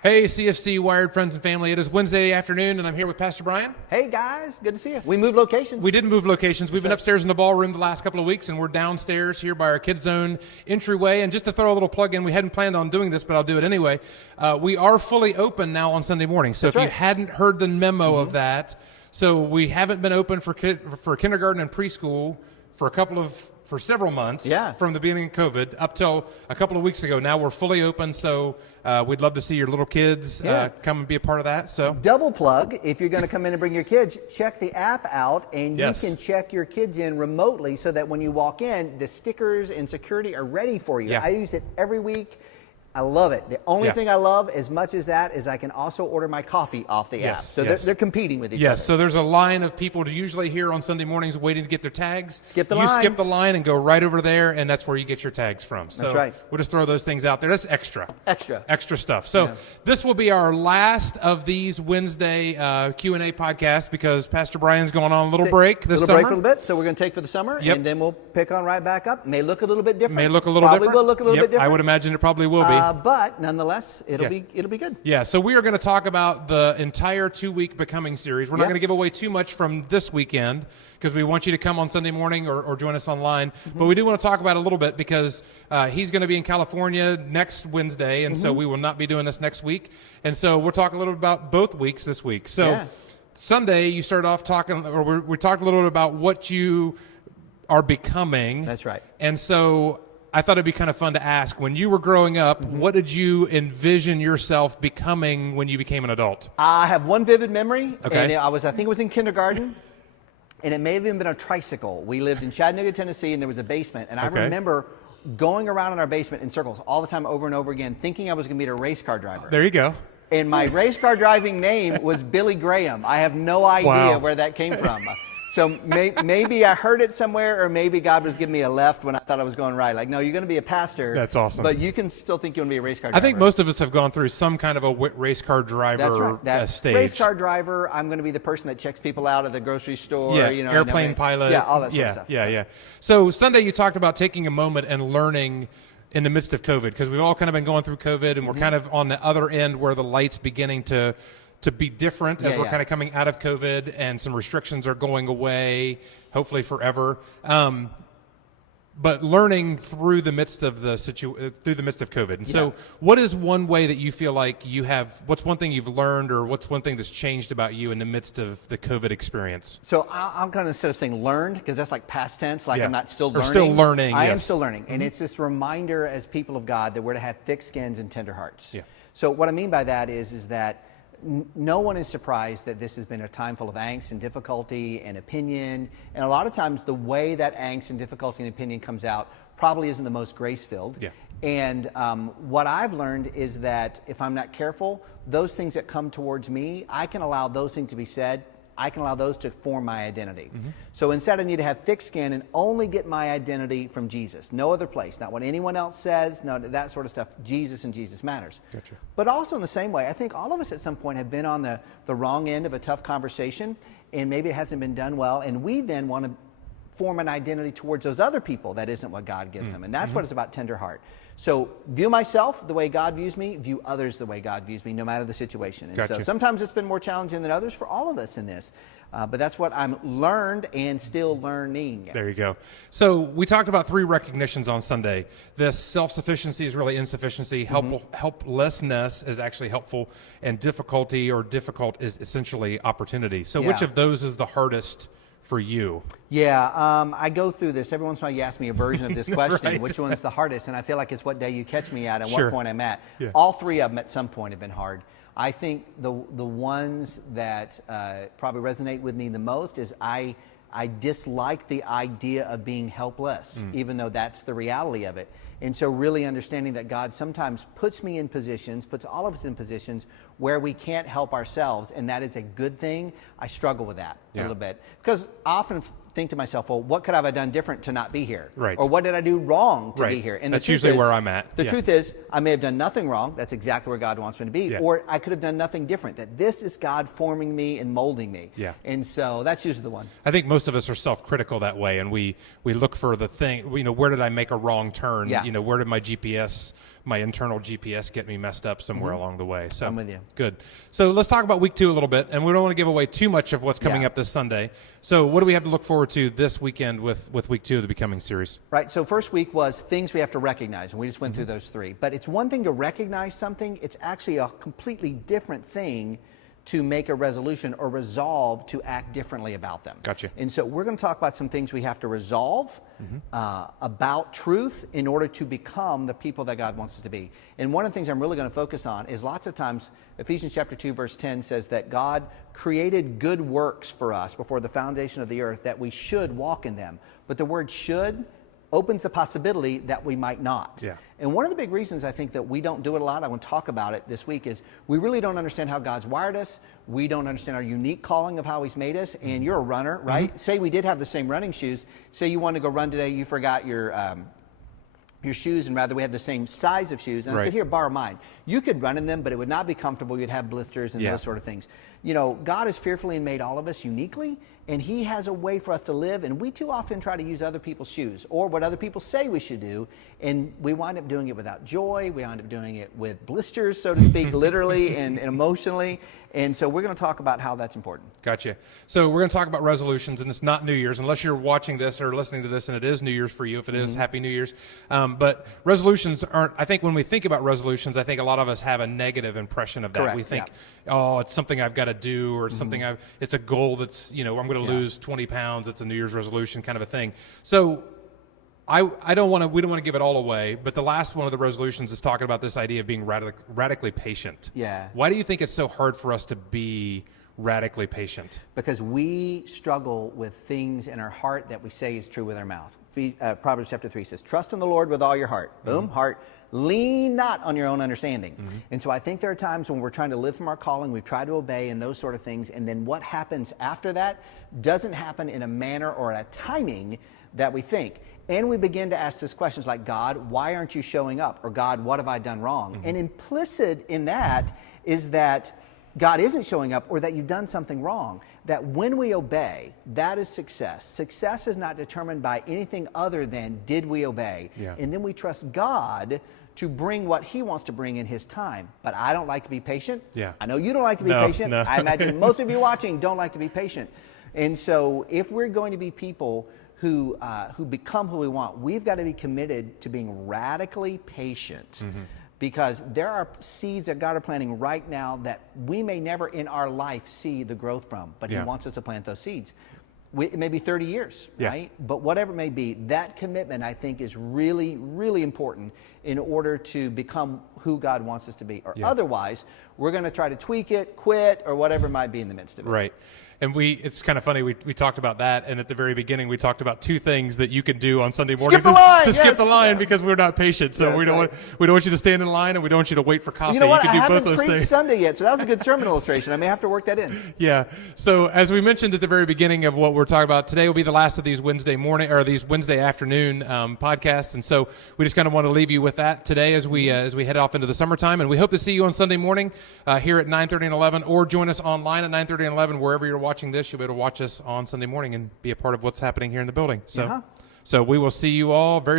Hey, CFC Wired friends and family. It is Wednesday afternoon, and I'm here with Pastor Brian. Hey, guys. Good to see you. We moved locations. We didn't move locations. We've been upstairs in the ballroom the last couple of weeks, and we're downstairs here by our Kids Zone entryway. And just to throw a little plug in, we hadn't planned on doing this, but I'll do it anyway. We are fully open now on Sunday morning. So if you hadn't heard the memo of that, so we haven't been open for kindergarten and preschool for several months from the beginning of COVID up till a couple of weeks ago. Now we're fully open, so we'd love to see your little kids come and be a part of that. So double plug, if you're going to come in and bring your kids, check the app out, and you can check your kids in remotely so that when you walk in, the stickers and security are ready for you. I use it every week. I love it. The only thing I love as much as that is I can also order my coffee off the app. So they're competing with each other. Yes, so there's a line of people usually here on Sunday mornings waiting to get their tags. Skip the line. You skip the line and go right over there, and that's where you get your tags from. So that's right. We'll just throw those things out there. That's extra stuff. So this will be our last of these Wednesday Q&A podcasts because Pastor Brian's going on a little break this summer. Break for a little bit, so we're going to take for the summer, and then we'll pick on right back up. May look a little bit different. Probably will look a little bit different. I would imagine it probably will be. But nonetheless, it'll be good. Yeah, so we are going to talk about the entire 2-week Becoming series. We're not going to give away too much from this weekend because we want you to come on Sunday morning or join us online. But we do want to talk about it a little bit because he's going to be in California next Wednesday, and so we will not be doing this next week. And so we'll talk a little bit about both weeks this week. So Sunday, you started off talking, or we talked a little bit about what you are becoming. That's right. And so I thought it'd be kind of fun to ask, when you were growing up, what did you envision yourself becoming when you became an adult? I have one vivid memory, and I think it was in kindergarten, and it may have even been a tricycle. We lived in Chattanooga, Tennessee, and there was a basement, and I remember going around in our basement in circles all the time over and over again, thinking I was going to be a race car driver. There you go. And my race car driving name was Billy Graham. I have no idea where that came from. So maybe I heard it somewhere, or maybe God was giving me a left when I thought I was going right. Like, no, you're going to be a pastor. That's awesome. But you can still think you want to be a race car driver. I think most of us have gone through some kind of a race car driver stage. Race car driver, I'm going to be the person that checks people out at the grocery store. Airplane pilot. Yeah, all that sort of stuff. Yeah. So Sunday you talked about taking a moment and learning in the midst of COVID, because we've all kind of been going through COVID, and we're kind of on the other end where the light's beginning to be different as we're kind of coming out of COVID, and some restrictions are going away, hopefully forever. But learning through the midst of through the midst of COVID. And so what is one way that you feel like what's one thing you've learned, or what's one thing that's changed about you in the midst of the COVID experience? So I'm kind of, instead of saying learned, because that's like past tense, like I'm not still learning. Or still learning, I am still learning. And it's this reminder as people of God that we're to have thick skins and tender hearts. Yeah. So what I mean by that is that no one is surprised that this has been a time full of angst and difficulty and opinion. And a lot of times the way that angst and difficulty and opinion comes out probably isn't the most grace-filled. Yeah. And what I've learned is that if I'm not careful, those things that come towards me, I can allow those things to be said. I can allow those to form my identity. So instead I need to have thick skin and only get my identity from Jesus. No other place, not what anyone else says, no, that sort of stuff. Jesus and Jesus matters. Gotcha. But also in the same way, I think all of us at some point have been on the wrong end of a tough conversation, and maybe it hasn't been done well, and we then want to form an identity towards those other people that isn't what God gives them. And that's what it's about, tender heart. So view myself the way God views me, view others the way God views me, no matter the situation. And so sometimes it's been more challenging than others for all of us in this. But that's what I'm learned and still learning. There you go. So we talked about 3 recognitions on Sunday. This self-sufficiency is really insufficiency. Helplessness is actually helpful. And difficulty or difficult is essentially opportunity. So which of those is the hardest for you? Yeah, I go through this. Every once in a while you ask me a version of this question, which one's the hardest? And I feel like it's what day you catch me at and what point I'm at. All 3 of them at some point have been hard. I think the ones that probably resonate with me the most is I dislike the idea of being helpless, even though that's the reality of it. And so really understanding that God sometimes puts me in positions, puts all of us in positions where we can't help ourselves, and that is a good thing. I struggle with that a little bit. Because I often think to myself, well, what could I have done different to not be here? Right. Or what did I do wrong to be here? And that's usually where I'm at. The truth is, I may have done nothing wrong. That's exactly where God wants me to be. Or I could have done nothing different. That this is God forming me and molding me. Yeah. And so that's usually the one. I think most of us are self-critical that way, and we look for the thing, where did I make a wrong turn? Where did my GPS my internal GPS get me messed up somewhere along the way. So I'm with you. Good. So let's talk about week 2 a little bit, and we don't want to give away too much of what's coming up this Sunday. So what do we have to look forward to this weekend with week 2 of the Becoming series? Right. So first week was things we have to recognize, and we just went through those 3. But it's one thing to recognize something. It's actually a completely different thing to make a resolution or resolve to act differently about them. Gotcha. And so we're going to talk about some things we have to resolve about truth in order to become the people that God wants us to be. And one of the things I'm really going to focus on is lots of times Ephesians chapter 2 verse 10 says that God created good works for us before the foundation of the earth that we should walk in them. But the word should opens the possibility that we might not. Yeah. And one of the big reasons I think that we don't do it a lot, I want to talk about it this week, is we really don't understand how God's wired us. We don't understand our unique calling of how He's made us. And you're a runner, right? Say we did have the same running shoes. Say you wanted to go run today, you forgot your shoes, and rather we had the same size of shoes. And I said, here, borrow mine. You could run in them, but it would not be comfortable. You'd have blisters and those sort of things. You know, God has fearfully made all of us uniquely, and He has a way for us to live. And we too often try to use other people's shoes or what other people say we should do. And we wind up doing it without joy. We wind up doing it with blisters, so to speak, literally and emotionally. And so we're going to talk about how that's important. Gotcha. So we're going to talk about resolutions, and it's not New Year's, unless you're watching this or listening to this, and it is New Year's for you. If it is, Happy New Year's. But resolutions aren't, I think when we think about resolutions, I think a lot of us have a negative impression of that. Correct, We think, oh, it's something I've got to do, or something it's a goal that's, I'm going to lose 20 pounds. It's a New Year's resolution kind of a thing. So we don't want to give it all away, but the last one of the resolutions is talking about this idea of being radically patient. Yeah. Why do you think it's so hard for us to be radically patient? Because we struggle with things in our heart that we say is true with our mouth. Proverbs chapter 3 says, trust in the Lord with all your heart. Boom, heart. Lean not on your own understanding. And so I think there are times when we're trying to live from our calling, we've tried to obey and those sort of things, and then what happens after that doesn't happen in a manner or a timing that we think. And we begin to ask these questions like, God, why aren't you showing up? Or God, what have I done wrong? And implicit in that is that God isn't showing up or that you've done something wrong. That when we obey, that is success. Success is not determined by anything other than did we obey? Yeah. And then we trust God to bring what He wants to bring in His time. But I don't like to be patient. Yeah. I know you don't like to be patient. No. I imagine most of you watching don't like to be patient. And so if we're going to be people who become who we want, we've got to be committed to being radically patient. Because there are seeds that God are planting right now that we may never in our life see the growth from, but He wants us to plant those seeds. It may be 30 years, right? But whatever it may be, that commitment, I think, is really, really important in order to become who God wants us to be. Or otherwise, we're going to try to tweak it, quit, or whatever might be in the midst of it. Right. And it's kind of funny, we talked about that, and at the very beginning we talked about 2 things that you can do on Sunday morning to skip the line because we're not patient. So we don't want you to stand in line, and we don't want you to wait for coffee. You know what? You can I do haven't both those preached things. Sunday yet, so that was a good sermon illustration. I may have to work that in. Yeah. So as we mentioned at the very beginning of what we're talking about, today will be the last of these Wednesday afternoon podcasts, and so we just kind of want to leave you with that today as we head off into the summertime. And we hope to see you on Sunday morning here at 9:30 and 11, or join us online at 9:30 and 11 wherever you're watching this. You'll be able to watch us on Sunday morning and be a part of what's happening here in the building. So we will see you all very